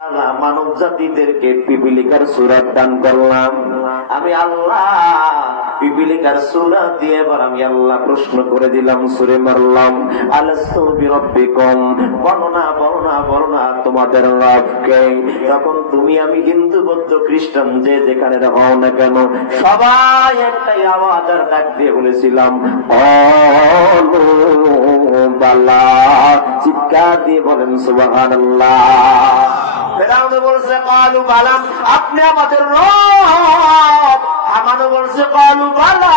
মানব জাতিদেরকে পিপিলিকার সূরা দান করলাম। আমি আল্লাহ পিপিলিকার সূরা দিয়ে এবার আমি আল্লাহ প্রশ্ন করে দিলাম, সুরে মারলাম, আলাস্তু বিরাব্বিকুম, বর্ণনা তোমাদের রবকে। তখন তুমি, আমি, হিন্দু, বৌদ্ধ, খ্রিস্টান যে যেখানে হও না কেন, সবাই একটাই আওয়াজ আর ডাক দিয়ে বলেছিলাম অলু বালা। চিৎকার দিয়ে বলেন সুবহানাল্লাহ। ফেরাউন বলছে কালু বালা, আপনি আমাদের রব। হামান বলছে কালু বালা,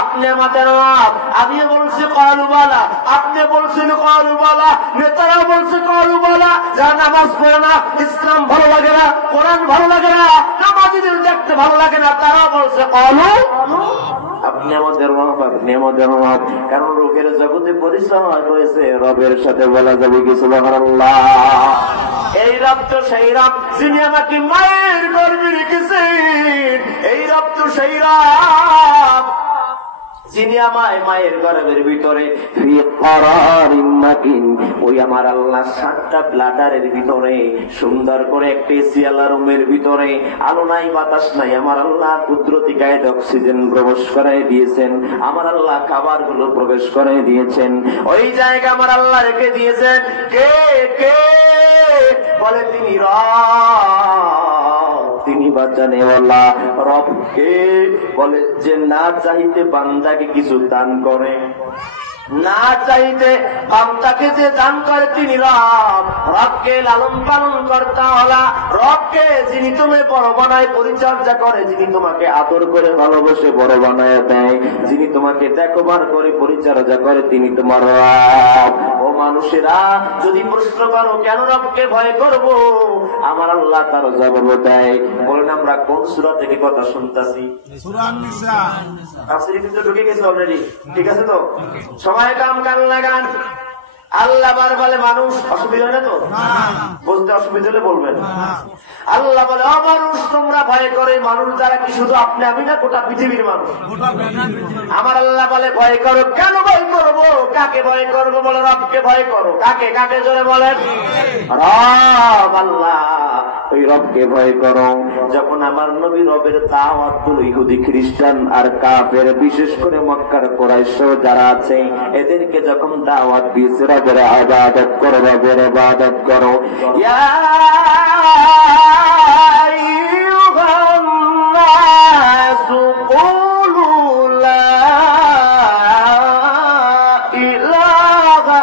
আপনি আমাদের রব। আমি বলছি কালু বালা, আপনি বলছেন কালু বালা। নেতারা বলছে কালু বালা। যারা নামাজ পড়ে না, ইসলাম ভালো লাগে না, কোরআন ভালো লাগে না, নামাজীদের দেখতে ভালো লাগে না, তারা বলছে কালু আপনি আমাদের রব, আপনি আমাদের রব। কারণ রোগের জগতে পরিচয় হয়েছে রবের সাথে, বলা যাবে কি সুবহানাল্লাহ। এই রব তো সেই রব যিনি আমাকে মায়ের গর্ভে রেখেছেন। এই রব তো সেই রব যিনি আমায় মায়ের গর্ভের ভিতরে ওই আমার আল্লাহ 7টা ব্লাডারের ভিতরে সুন্দর করে একটি সিয়ালা রুমের ভিতরে, আলো নাই বাতাস নাই, আমার আল্লাহ কুদরতি গায়ে অক্সিজেন প্রবেশ করাই দিয়েছেন। আমার আল্লাহ খাবার গুলো প্রবেশ করাই দিয়েছেন। ওই জায়গা আমার আল্লাহ রেখে দিয়েছেন। কে কে বলে তিনি রব, তিনি বাঁচানেওয়ালা। রবকে বলে যে না চাইতে বান্দাকে কিছু দান করে, না চাইতে বান্দাকে যে দান করে তিনি রব। রবকে লালন পালন করতে হলা, রবকে যিনি তুমি বড় বানায় পরিচর্যা করে, যিনি তোমাকে আদর করে ভালোবেসে বড় বানায় দেয়, যিনি তোমাকে দেখভাল করে পরিচর্যা করে, তিনি তোমার রব। ও মানুষেরা, যদি প্রশ্ন করো কেন রবকে ভয় করব, আমার আল্লাহ তার জবাব দেয়। বলেন আমরা কোন সূরা থেকে কথা শুনতেছি? সূরা আন-নিসা। তাফসীরে কিন্তু ঢুকে গেছে অলরেডি, ঠিক আছে তো? সবাই কাম কান লাগান। আল্লাহ বার বলে মানুষ, অসুবিধা হয় না তো? বলতে অসুবিধা হলে বলবেন। আল্লাহ বলে ও মানুষ, তোমরা ভয় করে। মানুষ যারা কি শুধু আপনি আমি না, গোটা পৃথিবীর মানুষ। আমার আল্লাহ বলে ভয় করো। কেন ভয় করবো? কাকে ভয় করবো? বলে রবকে ভয় করো। কাকে? কাকে জোরে বলেন? রব আল্লাহ, ওই রবকে ভয় করো। যখন আমার নবী রবের দাওয়াত গুলো ইহুদি খ্রিস্টান আর কাফের, বিশেষ করে মক্কার কুরাইশ যারা আছে, এদেরকে যখন দাওয়াত দিয়েছে রবের ইবাদত করো, রবের ইবাদত করো, ইয়া আইয়ুহান নাসু কুলু লা ইলাহা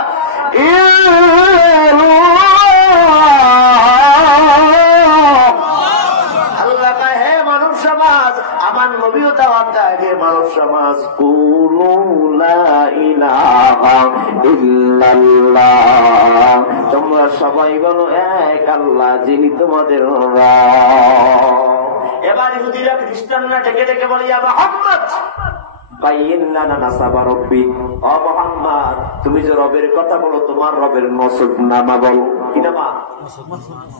ইল্লাল্লাহ। আল্লাহ কয় হে মানব সমাজ, আমার নবীও দাওয়াত দেয়, হে মানব সমাজ, কুলু লা ইলাহা ইল্লাল্লাহ, তোমরা সবাই বলো এক আল্লাহ যিনি তোমাদের রব। এবার ইহুদিরা খ্রিস্টানরা ডেকে ডেকে বলে ইয়া মুহাম্মদ তুমি যে রবের কথা বলো, তোমার রবের নসব নামা বলো। কি নামা?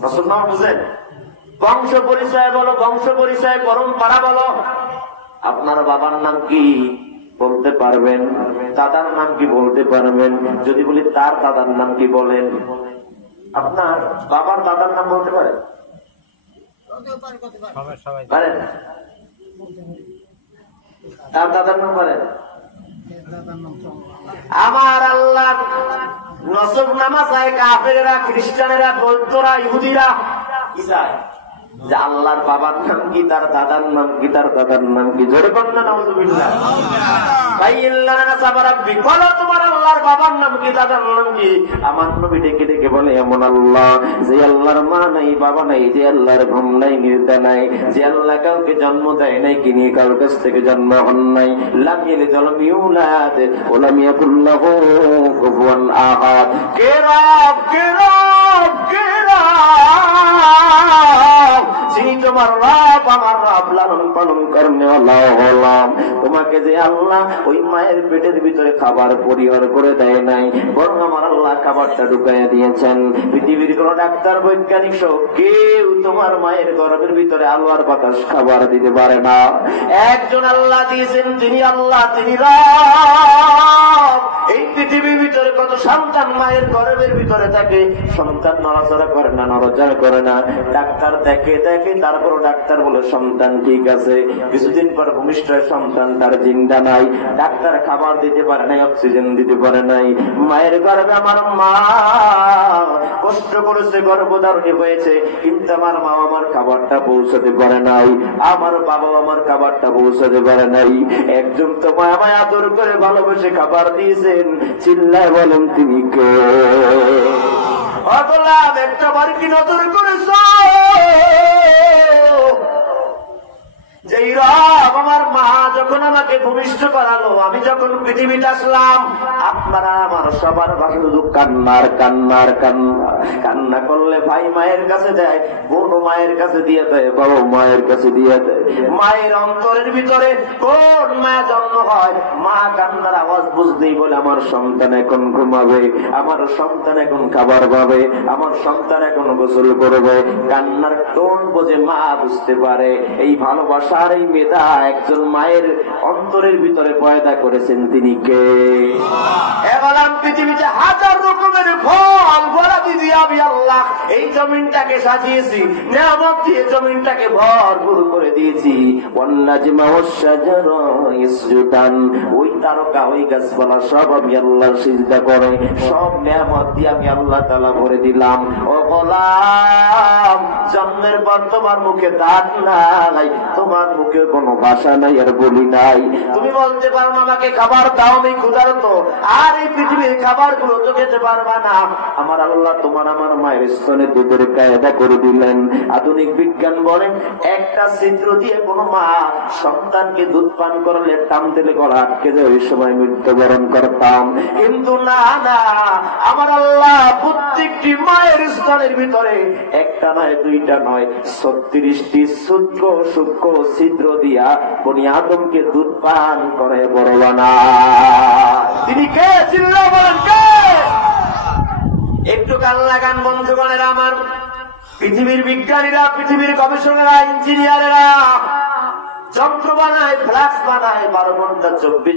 নসব নামা বুঝেন? বংশ পরিচয় বলো, বংশ পরিচয়, পরম্পরা বলো। আপনার বাবার নাম কি বলতে পারবেন? দাদার নাম কি বলতে পারবেন? যদি বলি তার দাদার নাম কি বলেন? আপনার বাবার দাদার নাম বলতে পারেন? পারেন? তার দাদার নাম পারেন? আমার আল্লাহ নসব নামা চায় কাফেরেরা, খ্রিস্টানেরা, বৌদ্ধরা, ইহুদিরা। কি চায়? যে আল্লাহর বাবার নাম কি, তার দাদার নাম কি, তার দাদার নাম কি? জোরে বলেন না নাউযুবিল্লাহ। বলো তোমার আল্লাহর বাবার নাম কি, দাদার নাম কি? আমার নবী ডেকে ডেকে বলে এমন আল্লাহ যে আল্লাহর মা নাই, বাবা নাই, যে আল্লাহর ঘুম নাই, নিদ্রা নাই, যে আল্লাহ কাউকে জন্ম দেয় নাই, কিনি কারোর কাছ থেকে জন্ম হন নাই, লাম ইয়ালিদ ওয়া লাম ইউলাদ ওয়া লাম ইয়াকুল লাহু কুফুয়ান আহাদ। কে রব? কে রব? কে রব? যিনি তোমার রব, আমার রব, লালন পালন করনে হলাম। তোমাকে যে আল্লাহ ওই মায়ের পেটের ভিতরে খাবার পরিহার করে দেয় নাই, বরং আমার আল্লাহ খাবারটা ঢুকাইয়া দিয়েছেন। পৃথিবীর কোন ডাক্তার, বৈজ্ঞানিক সহ কেউ তোমার মায়ের গর্ভের ভিতরে আলো আর বাতাস খাবার দিতে পারে না। একজন আল্লাহ দিয়েছেন, তিনি আল্লাহ, তিনি রব। এই পৃথিবীর ভিতরে কত সন্তান মায়ের গর্ভের ভিতরে থাকে, সন্তান নড়াচড়া করে না, নড়াচড়া করে না, ডাক্তার দেখে তারপর ডাক্তার বলে সন্তান ঠিক আছে, কিছুদিন পর ভূমিষ্ঠ সন্তান তার জিন্দা নাই, ডাক্তার খাবার দিতে পারে নাই, অক্সিজেন দিতে পারে নাই। মায়ের গর্ভে আমার মা কষ্ট করেছে, গর্ভধারণী হয়েছে, কিন্তু আমার মা আমার খাবারটা পৌঁছাতে পারে নাই, আমার বাবা আমার খাবারটা পৌঁছাতে পারে নাই। একজন তো আমায় আদর করে ভালোবেসে খাবার দিয়েছেন, চিল্লায় বলেন তিনি কে? অগলাম একটা বার কি নজর করেছ যে রব আমার মা যখন আমাকে ভূমিষ্ঠ করালো, আমি যখন পৃথিবীতে আসলাম, আপনারা আমার সবার ভাষা শুধু কান্নার কান্নার কান্না, কান্না করলে ভাই মায়ের কাছে দেয়, বোন মায়ের কাছে দিয়ে দেয়, বাবা মায়ের কাছে দিয়ে দেয়। মায়ের অন্তরের ভিতরে কোন মায়া জন্ম হয়, মা কান্নার আওয়াজ বুঝতেই বলে আমার সন্তান এখন ঘুমাবে, আমার সন্তান এখন খাবার পাবে, আমার সন্তান এখন গোসল করবে। কান্নার টোন বোঝে মা, বুঝতে পারে এই ভালোবাসা আর এই মেধা একজন মায়ের অন্তরের ভিতরে পয়দা করেছেন, তিনি কে? এবার পৃথিবীতে হাজার রকমের ফল বরাদি দিয়ে আমি আল্লাহ এই জমিনটাকে সাজিয়েছি, নিয়ামত দিয়ে জমিনটাকে ভরপুর করে দিয়েছি। ওই তারকা ওই গাছপালা সব আমি আল্লাহ সিজদা করে, সব নিয়ামত দিয়ে আমি আল্লাহ তাআলা ভরে দিলাম। ও গোলাম, জন্মের পর তোমার মুখে দাঁত নাই, তোমার মুখে কোনো ভাষা নাই, আর বলি নাই। তুমি বলতে পারো না আমাকে খাবার দাও, আমি ক্ষুধার্ত, আর এই পৃথিবীর খাবার গুলো তো খেতে পারবা না। আমার আল্লাহ তোমার আমার মায়ের স্তনে দুধের কায়দা করে দিলেন। আধুনিক বিজ্ঞান বলেন একটা ছিদ্র দিয়ে কোনো মা সন্তানকে দুধ পান করলে টান দিলে গলা আটকে যায়, ওই সময় মৃত্যুবরণ করতাম। কিন্তু না না, আমার আল্লাহ প্রত্যেকটি মায়ের স্তনের ভিতরে একটা নয়, দুইটা নয়, 36টি সূক্ষ্ম সূক্ষ্ম ছিদ্র দিয়া বনি আদমকে দুধ পান করে বড় বানা। তিনি কে? চিল্লা বলেন কে? একটু কান লাগান বন্ধুগণেরা আমার। পৃথিবীর বিজ্ঞানীরা, পৃথিবীর গবেষকেরা, ইঞ্জিনিয়ারেরা যন্ত্র বানায়, ফ্লাক্স বানায়, 12 ঘন্টা 24